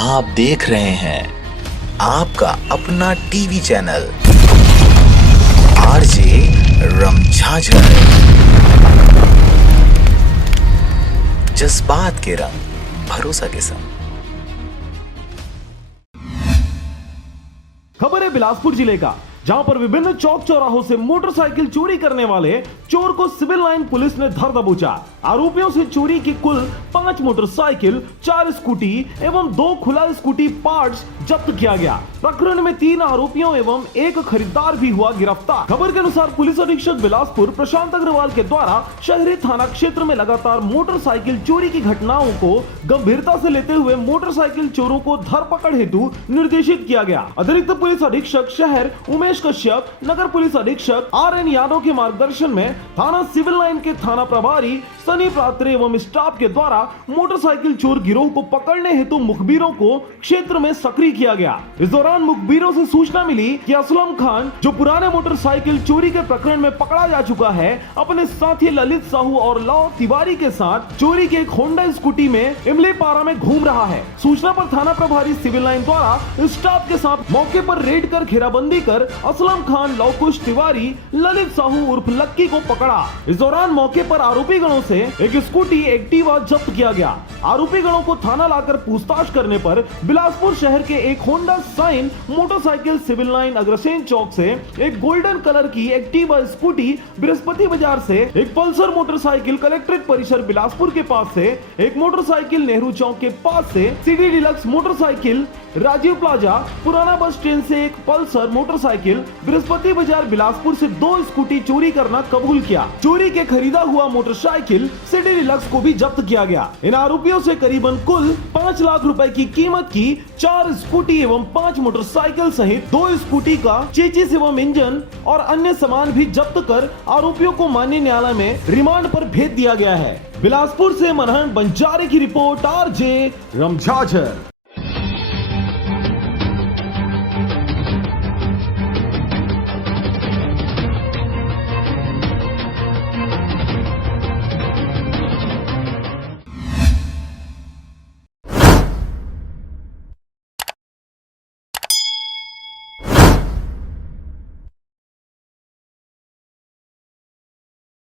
आप देख रहे हैं आपका अपना टीवी चैनल आरजे रमझाझर। जज्बात के रंग भरोसा के संग। खबर है बिलासपुर जिले का, जहां पर विभिन्न चौक चौराहों से मोटरसाइकिल चोरी करने वाले चोर को सिविल लाइन पुलिस ने धर दबोचा। आरोपियों से चोरी की कुल 5 मोटरसाइकिल, 4 स्कूटी एवं 2 खुला स्कूटी पार्ट्स जब्त किया गया। प्रकरण में 3 आरोपियों एवं 1 खरीदार भी हुआ गिरफ्तार। खबर के अनुसार पुलिस अधीक्षक बिलासपुर प्रशांत अग्रवाल के द्वारा शहरी थाना क्षेत्र में लगातार मोटरसाइकिल चोरी की घटनाओं को गंभीरता से लेते हुए मोटरसाइकिल चोरों को धरपकड़ हेतु निर्देशित किया गया। अतिरिक्त पुलिस अधीक्षक शहर उमेश कश्यप, नगर पुलिस अधीक्षक RN यादव के मार्गदर्शन में थाना सिविल लाइन के थाना प्रभारी सनी पात्रे एवं स्टाफ के द्वारा मोटरसाइकिल चोर गिरोह को पकड़ने हेतु मुखबिरों को क्षेत्र में सक्रिय किया गया। इस दौरान मुखबिरों से सूचना मिली कि असलम खान, जो पुराने मोटरसाइकिल चोरी के प्रकरण में पकड़ा जा चुका है, अपने साथी ललित साहू और लव तिवारी के साथ चोरी की एक होंडा स्कूटी में इमलीपारा में घूम रहा है। सूचना पर थाना प्रभारी सिविल लाइन द्वारा स्टाफ के साथ मौके पर रेड कर घेराबंदी कर असलम खान, लवकुश तिवारी, ललित साहू उर्फ लक्की को पकड़ा। इस दौरान मौके पर आरोपी गणों से एक स्कूटी एक्टिवा जब्त किया गया। आरोपी गणों को थाना लाकर पूछताछ करने पर बिलासपुर शहर के एक Honda Shine motorcycle civil line Agrasen Chowk से एक गोल्डन कलर की एक्टिवा स्कूटी, बृहस्पति बाजार से एक पल्सर मोटरसाइकिल, कलेक्ट्रेट परिसर बिलासपुर के पास से एक मोटरसाइकिल, नेहरू चौक के पास से CD deluxe motorcycle, Rajiv Plaza पुराना बस स्टैंड से एक पल्सर मोटरसाइकिल, बृहस्पति बाजार बिलासपुर से 2 स्कूटी चोरी करना कबूल किया। चोरी के खरीदा हुआ मोटरसाइकिल CD डिलक्स को भी जब्त किया गया। इन आरोपियों से करीबन कुल 5 लाख रुपए की कीमत की 4 स्कूटी एवं 5 मोटरसाइकिल सहित 2 स्कूटी का चेचिस एवं इंजन और अन्य सामान भी जब्त कर आरोपियों को माननीय न्यायालय में रिमांड पर भेज दिया गया है। बिलासपुर से मनहन बंजारे की रिपोर्ट, RJ रमझाझर।